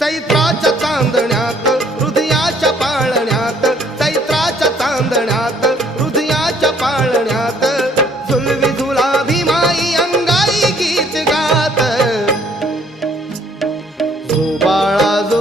चैत्राच्या चांदण्यात हृदयाच्या पाळण्यात, चैत्राच्या चांदण्यात हृदयाच्या पाळण्यात, झुलवी झुलाभी माई अंगाई गीत गात. जो बाळा जो